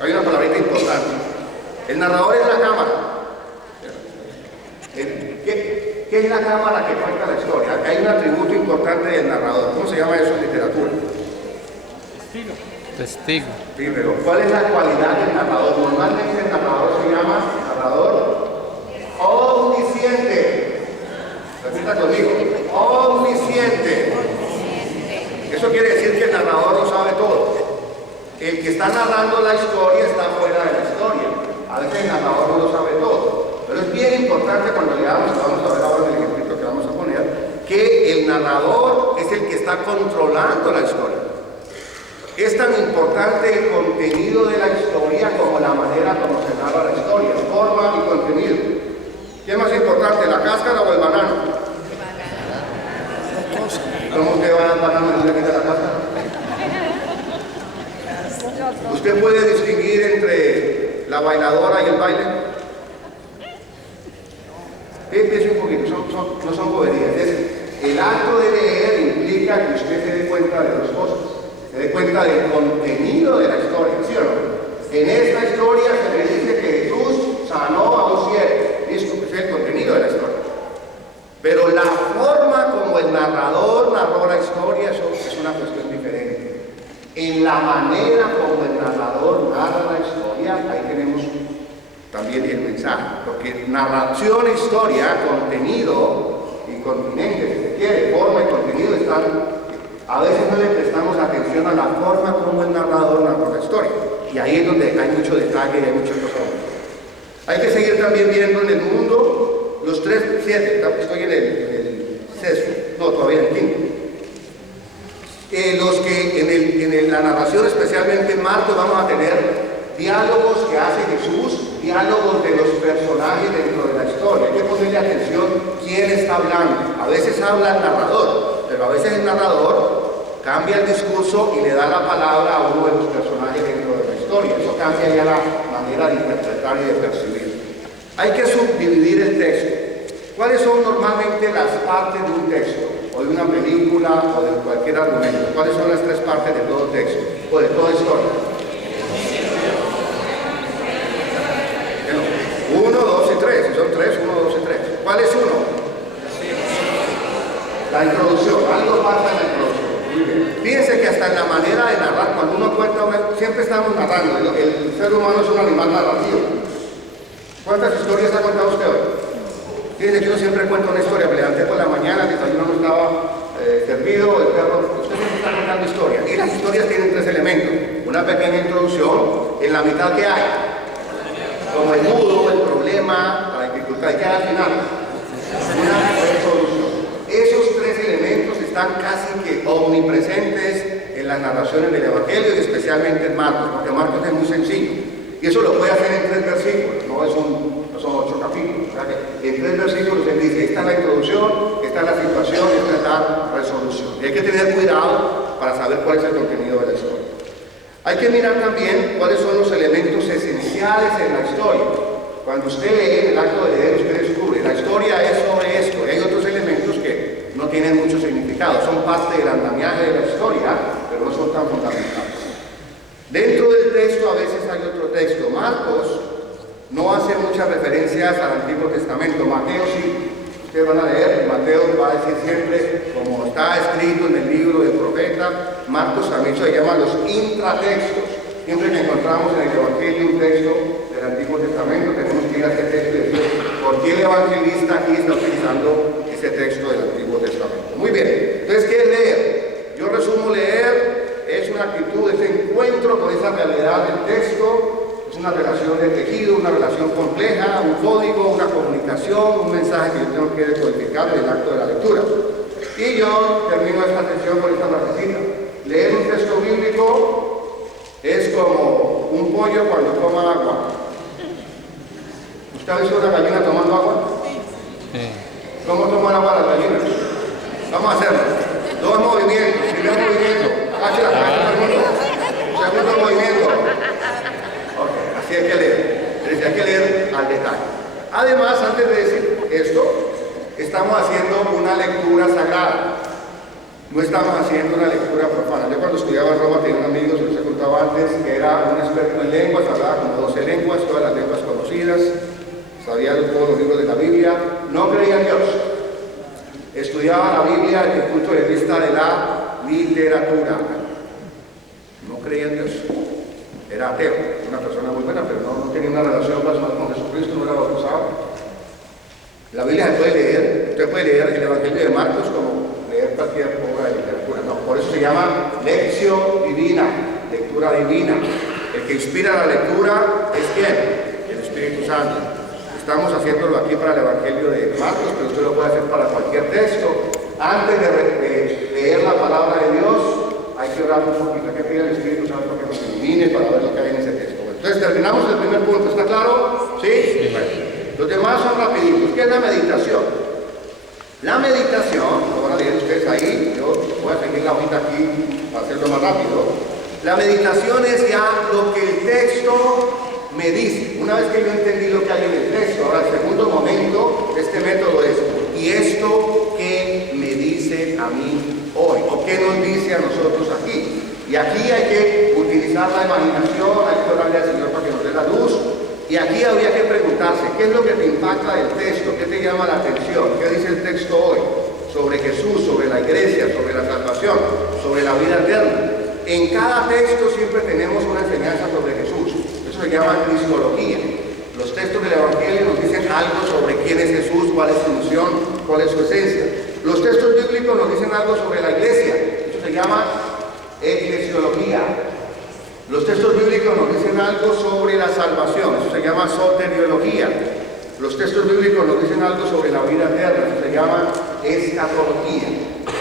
Hay una palabrita importante. El narrador es la cámara. ¿Qué es la cámara que cuenta la historia? Hay un atributo importante del narrador. ¿Cómo se llama eso en literatura? Testigo. Sí, pero ¿cuál es la cualidad del narrador? Normalmente el narrador se llama narrador omnisciente. Repita conmigo. Omnisciente. Eso quiere decir que el narrador lo sabe todo. El que está narrando la historia está fuera de la historia. A veces el narrador no lo sabe todo. Pero es bien importante cuando leamos, vamos a ver ahora en el ejemplito que vamos a poner, que el narrador es el que está controlando la historia. Es tan importante el contenido de la historia como la manera como se narra la historia, forma y contenido. ¿Qué es más importante, la cáscara o el banano? ¿Cómo usted va al banano y le quita la cáscara? ¿Usted puede distinguir entre la bailadora y el baile? Piense un poquito, no son boberías. El acto de leer implica que usted se dé cuenta de dos cosas. Se dé cuenta del contenido de la historia, ¿sí o no? En esta historia se me dice que Jesús sanó a un ciego. Listo, ese es el contenido de la historia. Pero la forma como el narrador narró la historia, eso es una cuestión diferente. En la manera como el narrador narra la historia, ahí tenemos también el mensaje, porque narración e historia, contenido y continente, si se quiere, forma y contenido están, a veces no le prestamos atención a la forma como el narrador narra la historia, y ahí es donde hay mucho detalle y hay muchas cosas. Hay que seguir también viendo en el mundo los 7, estoy en el sexto, no, todavía en el quinto. Los que en la narración, especialmente en Marcos, vamos a tener diálogos que hace Jesús, diálogos de los personajes dentro de la historia. Hay que ponerle atención quién está hablando. A veces habla el narrador, pero a veces el narrador cambia el discurso y le da la palabra a uno de los personajes dentro de la historia. Eso cambia ya la manera de interpretar y de percibir. Hay que subdividir el texto. ¿Cuáles son normalmente las partes de un texto, o de una película, o de cualquier argumento? ¿Cuáles son las tres partes de todo texto, o de toda historia? 1, 2 y 3. Si son 3, 1, 2 y 3. ¿Cuál es uno? La introducción. Algo pasa en la introducción. Muy bien. Fíjense que hasta en la manera de narrar, cuando uno cuenta siempre estamos narrando. El ser humano es un animal narrativo. ¿Cuántas historias ha contado usted hoy? Fíjense que yo siempre cuento una historia. Me levanté por la mañana, el desayuno no estaba servido, el perro. Usted siempre está contando historias. Y las historias tienen tres elementos. Una pequeña introducción. En la mitad, ¿qué hay? Como el nudo, el problema, la dificultad. ¿Y qué hay al final? Una resolución. Esos tres elementos están casi que omnipresentes en las narraciones del Evangelio y especialmente en Marcos, porque Marcos es muy sencillo. Y eso lo puede hacer en 3 versículos, no son 8 capítulos. O sea que en 3 versículos él dice, esta es la introducción, esta es la situación, esta es la resolución. Y hay que tener cuidado para saber cuál es el contenido de la historia. Hay que mirar también cuáles son los elementos esenciales en la historia. Cuando usted lee, en el acto de leer, usted descubre, la historia es sobre esto, y hay otros elementos que no tienen mucho significado, son parte del andamiaje de la historia, pero no son tan fundamentales. Dentro del texto a veces hay otro texto. Marcos no hace muchas referencias al Antiguo Testamento. Mateo sí. Ustedes van a leer, Mateo va a decir siempre, como está escrito en el libro del profeta. Marcos también se llama los intratextos. Siempre que encontramos en el Evangelio un texto del Antiguo Testamento, tenemos que ir a ese texto y decir, ¿por qué el evangelista aquí está utilizando ese texto del Antiguo Testamento? Muy bien. Entonces, ¿qué es leer? Yo resumo leer. Es una actitud, ese encuentro con esa realidad del texto, es una relación de tejido, una relación compleja, un código, una comunicación, un mensaje que yo tengo que decodificar en el acto de la lectura. Y yo termino esta sesión con esta frasecita. Leer un texto bíblico es como un pollo cuando toma agua. ¿Usted ha visto una gallina tomando agua? Sí. ¿Cómo toman agua las gallinas? Vamos a hacerlo. 2 movimientos. Primer movimiento. Hacia la cabeza del mundo. Segundo movimiento. Ok, así hay que leer. Entonces hay que leer al detalle. Además, antes de decir esto, estamos haciendo una lectura sagrada. No estamos haciendo una lectura profana. Yo cuando estudiaba en Roma tenía un amigo, se los he contado antes, que era un experto en lenguas, hablaba como 12 lenguas, todas las lenguas conocidas, sabía todos los libros de la Biblia, no creía en Dios. Estudiaba la Biblia desde el punto de vista de la literatura. No creía en Dios. Era ateo, una persona muy buena, pero no tenía una relación personal con Jesucristo, no era bautizado. La Biblia se puede leer, usted puede leer el Evangelio de Marcos como leer cualquier obra de literatura. No, por eso se llama lección divina, lectura divina. El que inspira la lectura es ¿quién? El Espíritu Santo. Estamos haciéndolo aquí para el Evangelio de Marcos, pero usted lo puede hacer para cualquier texto. Antes de leer la palabra de Dios, hay que orar un poquito, hay que pedir al Espíritu Santo que nos ilumine para ver lo que hay en ese texto. Entonces terminamos el primer punto, ¿está claro? ¿Sí? Sí. Los demás son rapiditos. ¿Qué es la meditación? La meditación, lo van a leer ustedes ahí, yo voy a seguir la hojita aquí para hacerlo más rápido. La meditación es ya lo que el texto me dice. Una vez que yo entendí lo que hay en el texto, ahora el segundo momento de este método es, ¿y esto qué me dice a mí hoy? ¿O qué nos dice a nosotros aquí? Y aquí hay que utilizar la imaginación, hay que orarle al Señor para que nos dé la luz. Y aquí habría que preguntarse, ¿qué es lo que te impacta del texto? ¿Qué te llama la atención? ¿Qué dice el texto hoy? Sobre Jesús, sobre la iglesia, sobre la salvación, sobre la vida eterna. En cada texto siempre tenemos una enseñanza sobre Jesús. Eso se llama cristología. Los textos del Evangelio nos dicen algo sobre quién es Jesús, cuál es su misión, cuál es su esencia. Los textos bíblicos nos dicen algo sobre la iglesia. Eso se llama eclesiología. Los textos bíblicos nos dicen algo sobre la salvación, eso se llama soteriología. Los textos bíblicos nos dicen algo sobre la vida eterna, eso se llama escatología.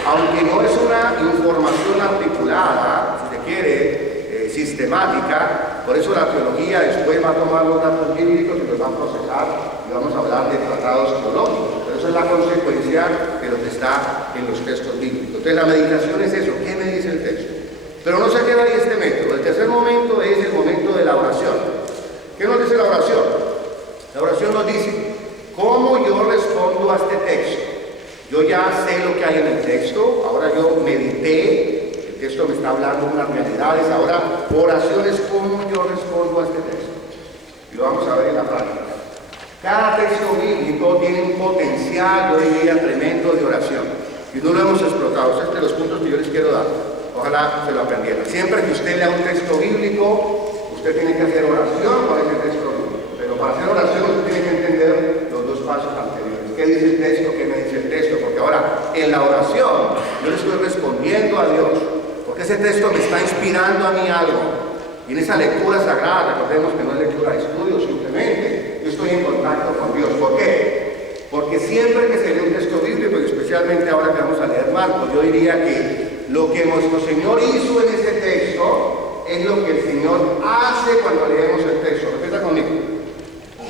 Aunque no es una información articulada, si se quiere, sistemática, por eso la teología después va a tomar los datos bíblicos y los va a procesar y vamos a hablar de tratados teológicos. Pero eso es la consecuencia de lo que está en los textos bíblicos. Entonces la meditación es eso, ¿qué me dice el texto? Pero no se queda ahí este método. El tercer momento es el momento de la oración. ¿Qué nos dice la oración? La oración nos dice, ¿cómo yo respondo a este texto? Yo ya sé lo que hay en el texto, ahora yo medité, el texto me está hablando de unas realidades, ahora oraciones, ¿cómo yo respondo a este texto? Y lo vamos a ver en la práctica. Cada texto bíblico tiene un potencial, yo diría, tremendo de oración. Y no lo hemos explotado. Ese es de los puntos que yo les quiero dar. Ojalá se lo aprendieran. Siempre que usted lea un texto bíblico, usted tiene que hacer oración con ese texto bíblico. Pero para hacer oración usted tiene que entender los dos pasos anteriores. ¿Qué dice el texto? ¿Qué me dice el texto? Porque ahora, en la oración, yo le estoy respondiendo a Dios. Porque ese texto me está inspirando a mí algo. Y en esa lectura sagrada, recordemos que no es lectura de estudio, simplemente yo estoy en contacto con Dios. ¿Por qué? Porque siempre que se lee un texto bíblico, y especialmente ahora que vamos a leer Marcos, yo diría que lo que nuestro Señor hizo en ese texto es lo que el Señor hace cuando leemos el texto. Repita conmigo.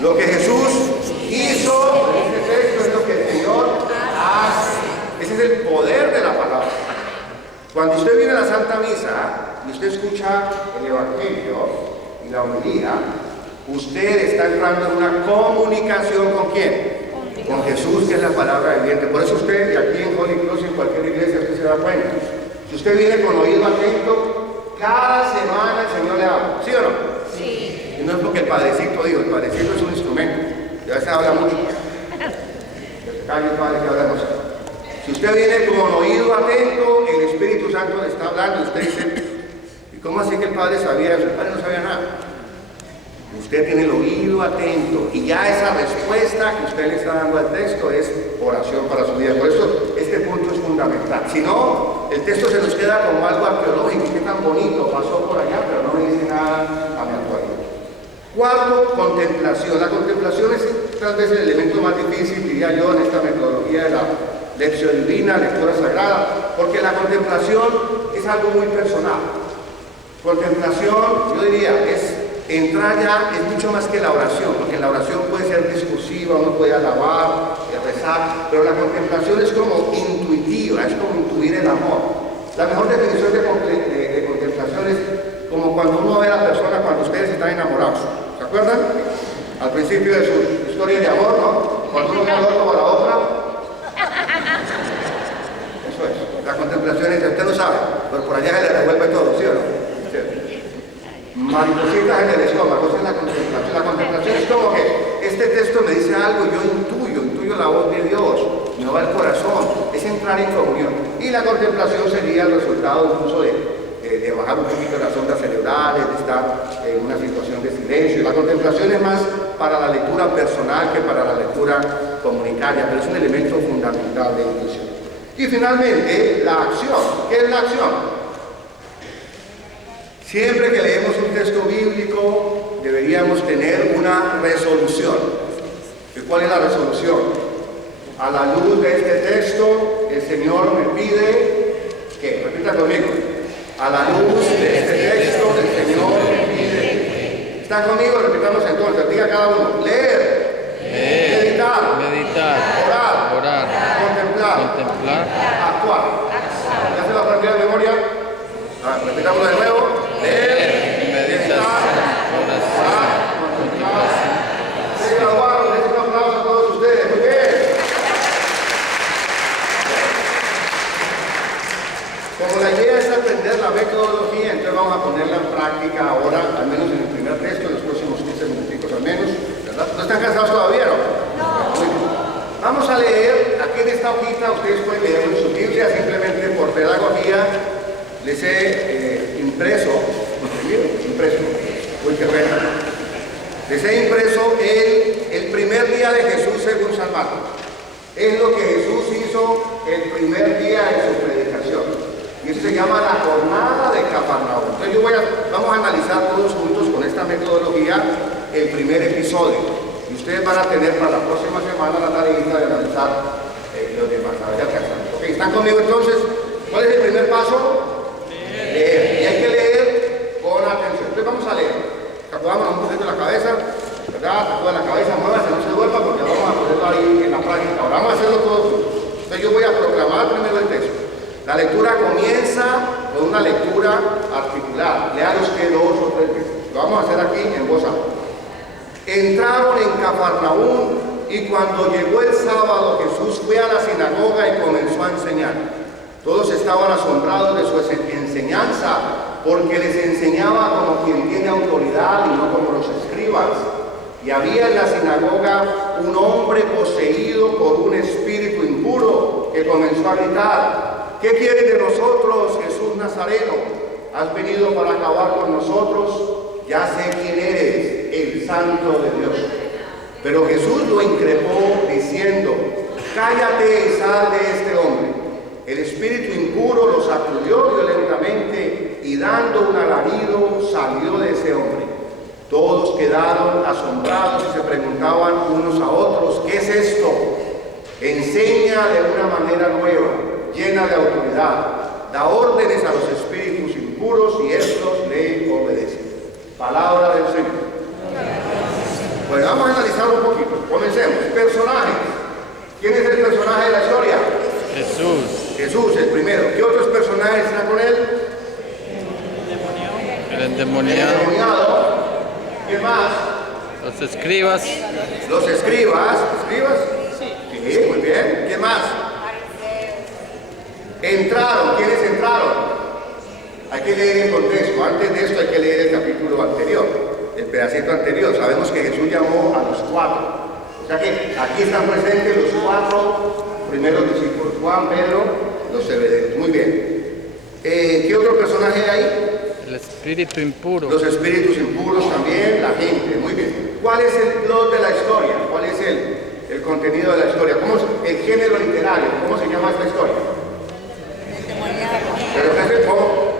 Lo que Jesús hizo en ese texto es lo que el Señor hace. Ese es el poder de la palabra. Cuando usted viene a la Santa Misa y usted escucha el Evangelio y la homilía, usted está entrando en una comunicación ¿con quién? Con Jesús, que es la palabra viviente. Por eso usted, y aquí en Holy Cross, en cualquier iglesia, usted se da cuenta. Si usted viene con oído atento, cada semana el Señor le habla. ¿Sí o no? Sí. Y no es porque el Padrecito dijo, el Padrecito es un instrumento. Y a veces habla mucho. Calle Padre que habla mucho. Si usted viene con oído atento, el Espíritu Santo le está hablando y usted dice, ¿y cómo así que el Padre sabía eso? El Padre no sabía nada. Usted tiene el oído atento y ya esa respuesta que usted le está dando al texto es oración para su vida. Por eso este punto es fundamental. Si no, el texto se nos queda como algo arqueológico. Qué tan bonito, pasó por allá, pero no me dice nada a mi actualidad. Cuarto, contemplación. La contemplación es tal vez el elemento más difícil, diría yo, en esta metodología de la lección divina, lectura sagrada, porque la contemplación es algo muy personal. Contemplación, yo diría, es entrar ya, es mucho más que la oración, porque la oración puede ser discursiva, uno puede alabar, rezar, pero la contemplación es como intuitiva, es como intuir el amor. La mejor definición de contemplación es como cuando uno ve a la persona cuando ustedes están enamorados. ¿Se acuerdan? Al principio de su historia de amor, ¿no? Cuando uno ve al otro o a la otra. Eso es. La contemplación es, usted lo sabe, pero por allá se le revuelve todo, ¿sí o no? ¿Sí? Maripositas en el estómago, esa es la contemplación. La contemplación es como que este texto me dice algo, yo intuyo la voz de Dios, me va al corazón, es entrar en comunión. Y la contemplación sería el resultado incluso de bajar un poquito las ondas cerebrales, de estar en una situación de silencio. La contemplación es más para la lectura personal que para la lectura comunitaria, pero es un elemento fundamental de intuición. Y finalmente, la acción. ¿Qué es la acción? Siempre que leemos un texto bíblico, deberíamos tener una resolución. ¿Y cuál es la resolución? A la luz de este texto, el Señor me pide que, repita conmigo, a la luz de este texto, el Señor me pide. ¿Están conmigo? Repitamos entonces, diga cada uno, leer, meditar, orar, contemplar, actuar. ¿Ya se lo aprendió de memoria? Repitámoslo de nuevo. Leer, meditar, orar, contemplar. Se graduaron, les un aplauso a todos ustedes. Muy bien. Como la idea es aprender la metodología, entonces vamos a ponerla en práctica ahora, al menos en el primer texto, en los próximos 15 minuticos al menos, ¿verdad? ¿No están cansados todavía, no? Vamos a leer, aquí en esta hojita, ustedes pueden leer en su Biblia, simplemente por pedagogía, les he impreso, uy, qué pena, les he impreso el primer día de Jesús según San Marcos. Es lo que Jesús hizo el primer día de su predicación. Y eso se llama la jornada de Cafarnaúm. Entonces vamos a analizar todos juntos con esta metodología el primer episodio. Y ustedes van a tener para la próxima semana la tarea de analizar los demás. A ver si alcanzan. Ok, ¿están conmigo entonces? ¿Cuál es el primer paso? Leer. Y hay que leer con atención. Entonces vamos a leer. Sacudámonos un poquito la cabeza, ¿verdad? Sacudan la cabeza, muévanse, no se duerma porque vamos a ponerlo ahí en la práctica. Ahora vamos a hacerlo todos juntos. Entonces yo voy a proclamar primero el texto. La lectura lectura comienza con una lectura articulada. Lea usted 2 o 3 veces. Lo vamos a hacer aquí en voz alta. Entraron en Cafarnaúm y cuando llegó el sábado Jesús fue a la sinagoga y comenzó a enseñar. Todos estaban asombrados de su enseñanza porque les enseñaba como quien tiene autoridad y no como los escribas. Y había en la sinagoga un hombre poseído por un espíritu impuro que comenzó a gritar: ¿qué quieres de nosotros, Jesús Nazareno? ¿Has venido para acabar con nosotros? Ya sé quién eres, el Santo de Dios. Pero Jesús lo increpó diciendo: cállate y sal de este hombre. El espíritu impuro lo sacudió violentamente y dando un alarido salió de ese hombre. Todos quedaron asombrados y se preguntaban unos a otros: ¿qué es esto? Enseña de una manera nueva, llena de autoridad. Da órdenes a los espíritus impuros y estos le obedecen. Palabra del Señor. Bueno, vamos a analizar un poquito. Comencemos. Personajes. ¿Quién es el personaje de la historia? Jesús. Jesús, el primero. ¿Qué otros personajes están con él? El endemoniado. El endemoniado. ¿Qué más? Los escribas. Los escribas. ¿Escribas? Sí, muy bien. ¿Qué más? Entraron. ¿Quiénes entraron? Hay que leer el contexto. Antes de esto hay que leer el capítulo anterior, el pedacito anterior. Sabemos que Jesús llamó a los 4. O sea que aquí están presentes los 4 primeros discípulos: Juan, Pedro, los Zebedeos. Muy bien. ¿Qué otro personaje hay ahí? El espíritu impuro. Los espíritus impuros también, la gente. Muy bien. ¿Cuál es el plot de la historia? ¿Cuál es el contenido de la historia? ¿Cómo es el género literario? ¿Cómo se llama esta historia? ¿Pero qué es el cómo?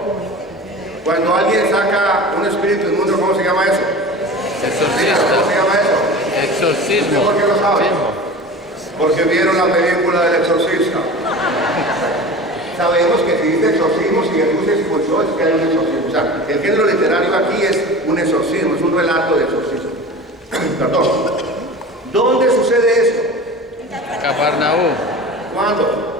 Cuando alguien saca un espíritu inmundo, ¿cómo se llama eso? Exorcista. ¿Cómo se llama eso? Exorcismo. ¿Por qué lo saben? Porque vieron la película del exorcista. Sabemos que si dice exorcismo, si Jesús expulsó, es que hay un exorcismo. O sea, el género literario aquí es un exorcismo, es un relato de exorcismo. Perdón. ¿Dónde sucede esto? Cafarnaúm. ¿Cuándo?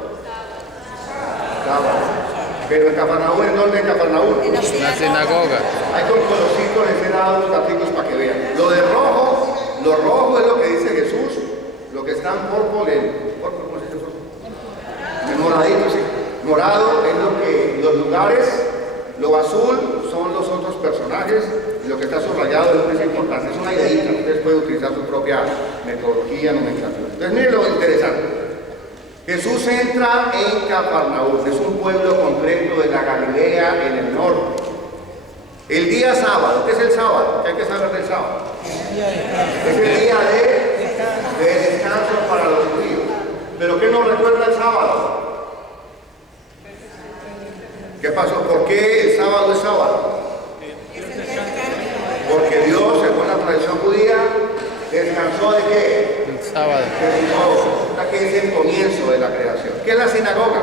Pero en Cafarnaúm, ¿en dónde en Cafarnaúm? La sinagoga. Hay con colorcitos, les he dado unos gatitos para que vean. Lo rojo es lo que dice Jesús. Lo que está en púrpura, ¿cómo se dice púrpura? El moradito, sí. Morado es lo que los lugares, lo azul son los otros personajes, y lo que está subrayado es importante. Es una ideita, ustedes pueden utilizar su propia metodología, nomenclatura. Entonces miren lo interesante. Jesús entra en Cafarnaúm, es un pueblo concreto de la Galilea en el norte. El día sábado, ¿qué es el sábado? ¿Qué hay que saber del sábado? Es el día de descanso para los judíos. ¿Pero qué nos recuerda el sábado? ¿Qué pasó? ¿Por qué el sábado es sábado? Porque Dios, según la tradición judía, descansó de qué? El sábado. Que es el comienzo de la creación. ¿Qué es la sinagoga?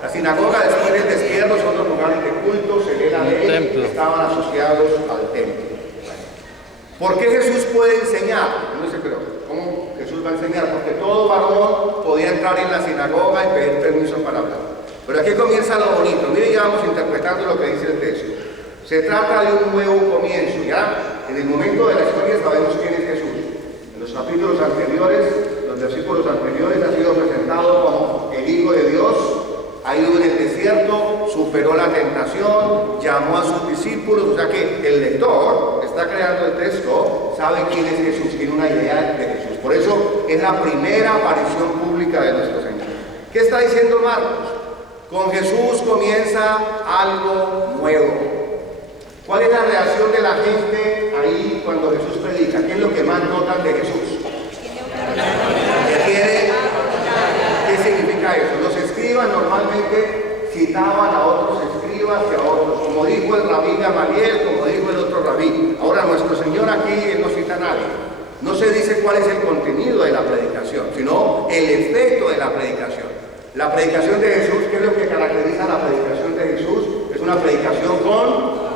La sinagoga, después del destierro, son los lugares de culto, se lee la ley, estaban asociados al templo. ¿Por qué Jesús puede enseñar? Uno dice, pero ¿cómo Jesús va a enseñar? Porque todo varón podía entrar en la sinagoga y pedir permiso para hablar. Pero aquí comienza lo bonito. Miren, ya vamos interpretando lo que dice el texto. Se trata de un nuevo comienzo, ¿ya? En el momento de la historia sabemos quién es Jesús. En los capítulos anteriores, los versículos anteriores, ha sido presentado como el Hijo de Dios, ha ido en el desierto, superó la tentación, llamó a sus discípulos. O sea que el lector que está creando el texto sabe quién es Jesús, tiene una idea de Jesús. Por eso es la primera aparición pública de nuestro Señor. ¿Qué está diciendo Marcos? Con Jesús comienza algo nuevo. ¿Cuál es la reacción de la gente ahí cuando Jesús predica? ¿Qué es lo que más notan de Jesús? ¿Qué significa eso? Los escribas normalmente citaban a otros escribas que a otros, como dijo el rabí Gamaliel, como dijo el otro rabí. Ahora nuestro Señor aquí él no cita a nadie. No se dice cuál es el contenido de la predicación, sino el efecto de la predicación. La predicación de Jesús, ¿qué es lo que caracteriza la predicación de Jesús? Es una predicación con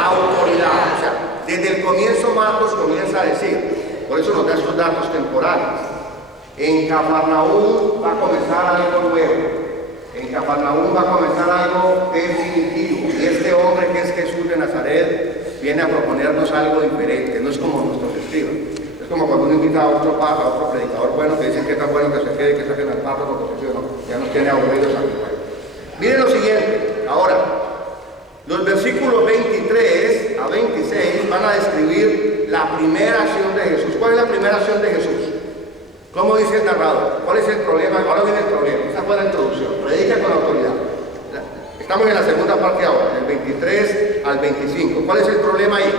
autoridad. O sea, desde el comienzo Marcos comienza a decir, por eso nos da estos datos temporales. En Cafarnaúm va a comenzar algo nuevo. En En Cafarnaúm va a comenzar algo definitivo. Y este hombre que es Jesús de Nazaret viene a proponernos algo diferente. No es como nuestros escribas. Es como cuando uno invita a otro predicador bueno que dicen que es tan bueno que se quede, que saquen al párrafo, porque si no, ya nos tiene aburridos a mí. Miren lo siguiente. Ahora, los versículos 23 a 26 van a describir la primera acción de Jesús. ¿Cuál es la primera acción de Jesús? ¿Cómo dice el narrador? ¿Cuál es el problema? Ahora viene el problema. Esa fue la introducción. Predica con autoridad. Estamos en la segunda parte ahora, del 23 al 25. ¿Cuál es el problema ahí?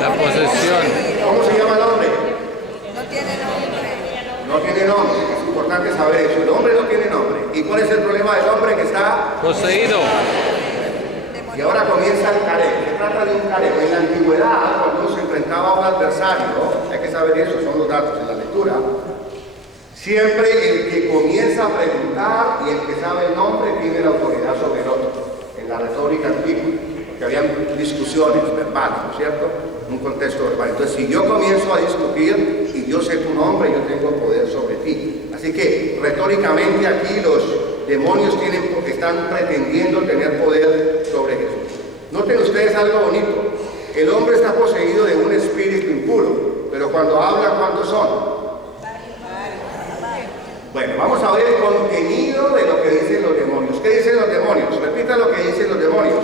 La posesión. ¿Cómo se llama el hombre? No tiene nombre. No tiene nombre. Es importante saber eso. El hombre no tiene nombre. ¿Y cuál es el problema del hombre que está Poseído. Y ahora comienza el careo. Se trata de un careo. En la antigüedad, cuando uno se enfrentaba a un adversario, hay que saber eso, son los datos en la lectura. Siempre el que comienza a preguntar y el que sabe el nombre tiene la autoridad sobre el otro. En la retórica antigua, porque habían discusiones verbales, ¿no es cierto? Un contexto verbal. Entonces, si yo comienzo a discutir y yo sé tu nombre, yo tengo poder sobre ti. Así que, retóricamente aquí los demonios están pretendiendo tener poder sobre Jesús. Noten ustedes algo bonito. El hombre está poseído de un espíritu impuro, pero cuando habla, ¿cuántos son? Bueno, vamos a ver el contenido de lo que dicen los demonios. ¿Qué dicen los demonios? Repita lo que dicen los demonios.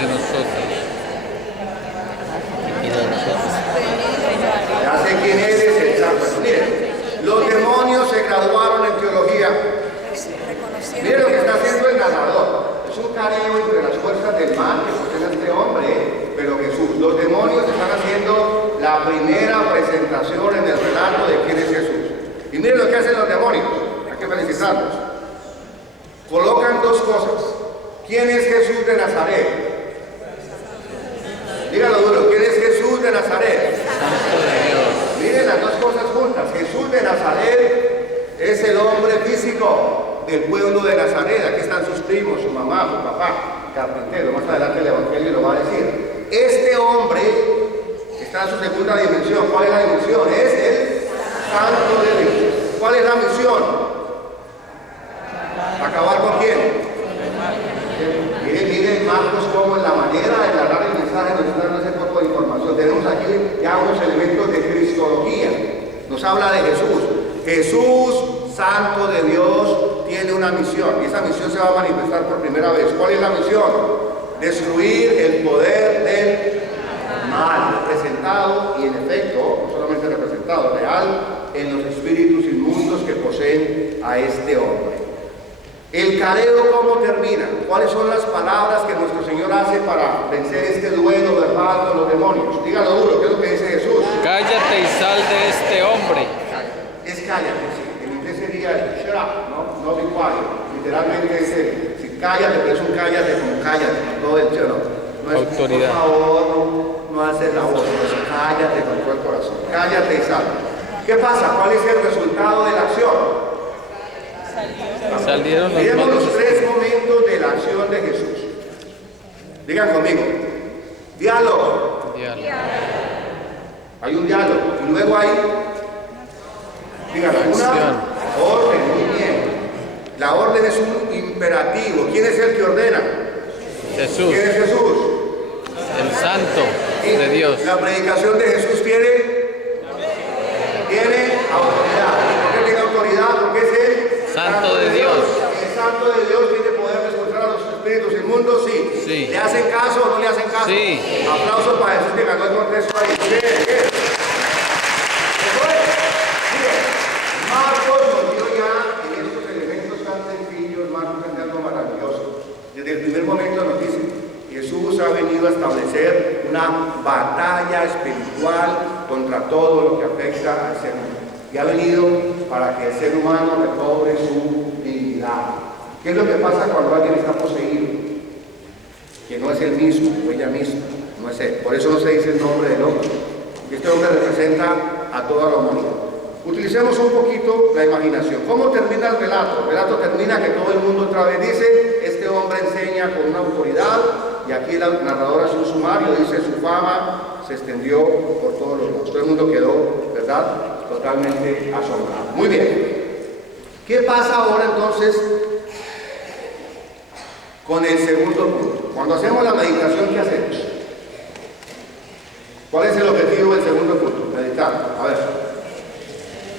De nosotros. Ya sé quién eres, el santo. Miren, los demonios se graduaron en teología. Miren lo que está haciendo el narrador. Es un careo entre las fuerzas del mal que poseen este hombre, pero Jesús. Los demonios están haciendo la primera presentación en el relato de quién es Jesús. Y miren lo que hacen los demonios. Hay que felicitarlos. Colocan dos cosas. ¿Quién es Jesús de Nazaret? Dígalo duro. ¿Quién es Jesús de Nazaret? Santo de Dios. Miren las dos cosas juntas. Jesús de Nazaret es el hombre físico del pueblo de Nazaret. Aquí están sus primos, su mamá, su papá, carpintero. Más adelante el Evangelio lo va a decir. Este hombre está en su segunda dimensión. ¿Cuál es la dimensión? Es el Santo de Dios. ¿Cuál es la misión? ¿Acabar con quién? Miren Marcos como en la manera de narrar el mensaje nos está dando ese poco de información. Tenemos aquí ya unos elementos de cristología. Nos habla de Jesús. Jesús, Santo de Dios, tiene una misión. Y esa misión se va a manifestar por primera vez. ¿Cuál es la misión? Destruir el poder del mal, representado y en efecto, no solamente representado, real, en los espíritus inmundos que poseen a este hombre. El careo, ¿cómo termina? ¿Cuáles son las palabras que nuestro Señor hace para vencer este duelo verbal con los demonios? Dígalo duro, ¿qué es lo que dice Jesús? Cállate y sal de este hombre. Es cállate, sí. En inglés sería shut up, no be quiet. Literalmente es si cállate, pero es un cállate como cállate, todo el shut up. No es Autoridad. por favor, no haces la voz, es cállate con todo el corazón. Cállate y sal. ¿Qué pasa? ¿Cuál es el resultado de la acción? Salieron los Miremos malos. los tres momentos de la acción de Jesús. Digan conmigo. Diálogo. Diálogo. Hay un diálogo. Y luego hay, digan, una orden. Muy bien. La orden es un imperativo. ¿Quién es el que ordena? Jesús, ¿Quién es Jesús? el Santo de Dios. La predicación de Jesús tiene autoridad. ¿Por qué tiene autoridad? Porque es el Santo de Dios. El Santo de Dios tiene poder de expulsar a los espíritus inmundos, sí. Sí. ¿Le hacen caso o no le hacen caso? Sí. Aplausos para Jesús que ganó el contexto ahí. ¿Qué? Eso es. Mire, Marcos nos dio ya en estos elementos tan sencillos, Marcos es algo maravilloso. Desde el primer momento nos dice, Jesús ha venido a establecer una batalla espiritual contra todo lo que afecta al ser humano. Y ha venido para que el ser humano recobre su dignidad. ¿Qué es lo que pasa cuando alguien está poseído? Que no es el mismo, o ella misma, no es él. Por eso no se dice el nombre del hombre. Este hombre representa a toda la humanidad. Utilicemos un poquito la imaginación. ¿Cómo termina el relato? El relato termina que todo el mundo otra vez dice, este hombre enseña con una autoridad, y aquí la narradora hace un sumario, dice, su fama se extendió por todos los lados. Todo el mundo quedó, ¿verdad?, totalmente asombrado. Muy bien. ¿Qué pasa ahora entonces con el segundo punto? Cuando hacemos la meditación, ¿qué hacemos? ¿Cuál es el objetivo del segundo punto? Meditar. A ver,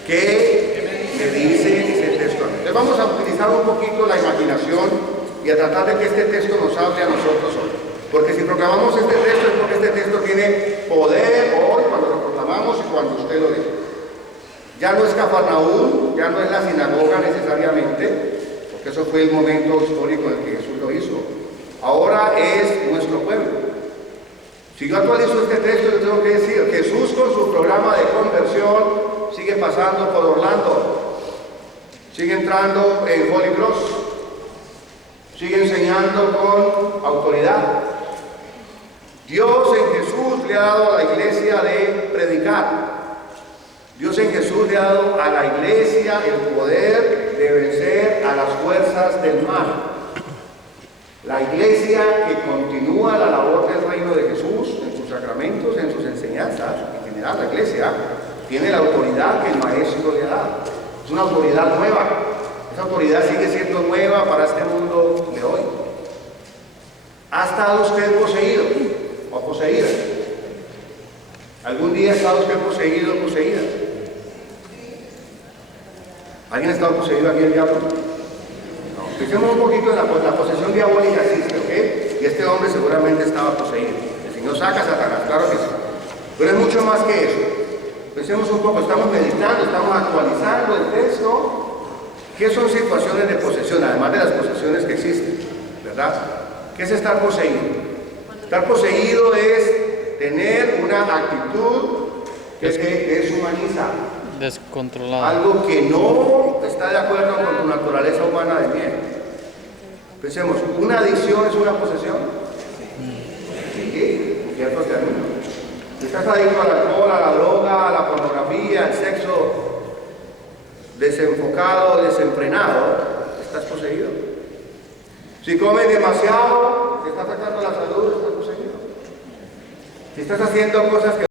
¿qué me dice ese texto? Entonces vamos a utilizar un poquito la imaginación y a tratar de que este texto nos hable a nosotros hoy. Porque si proclamamos este texto es porque este texto tiene poder hoy cuando lo proclamamos y cuando usted lo lee. Ya no es Cafarnaúm, ya no es la sinagoga necesariamente, porque eso fue el momento histórico en que Jesús lo hizo. Ahora es nuestro pueblo. Si yo actualizo este texto, yo tengo que decir, Jesús con su programa de conversión sigue pasando por Orlando, sigue entrando en Holy Cross, sigue enseñando con autoridad. Dios en Jesús le ha dado a la iglesia de predicar. Dios en Jesús le ha dado a la iglesia el poder de vencer a las fuerzas del mal. La iglesia que continúa la labor del reino de Jesús en sus sacramentos, en sus enseñanzas, en general la iglesia tiene la autoridad que el Maestro le ha dado. Es una autoridad nueva. Esa autoridad sigue siendo nueva para este mundo de hoy. ¿Ha estado usted poseído o poseída? ¿Algún día ha estado usted poseído o poseída? ¿Alguien ha estado poseído aquí el diablo? No. Pensemos un poquito en la posesión diabólica existe, ¿ok? Y este hombre seguramente estaba poseído. El Señor saca a Satanás, claro que sí. Pero es mucho más que eso. Pensemos un poco, estamos meditando, estamos actualizando el texto. ¿Qué son situaciones de posesión? Además de las posesiones que existen, ¿verdad? ¿Qué es estar poseído? Estar poseído es tener una actitud que se deshumaniza. Descontrolado. Algo que no está de acuerdo con tu naturaleza humana de bien. Pensemos, ¿una adicción es una posesión? Sí, en ciertos términos. Si estás adicto al alcohol, a la droga, a la pornografía, al sexo desenfocado, desenfrenado, estás poseído. Si comes demasiado, te está afectando la salud, estás poseído. Si estás haciendo cosas que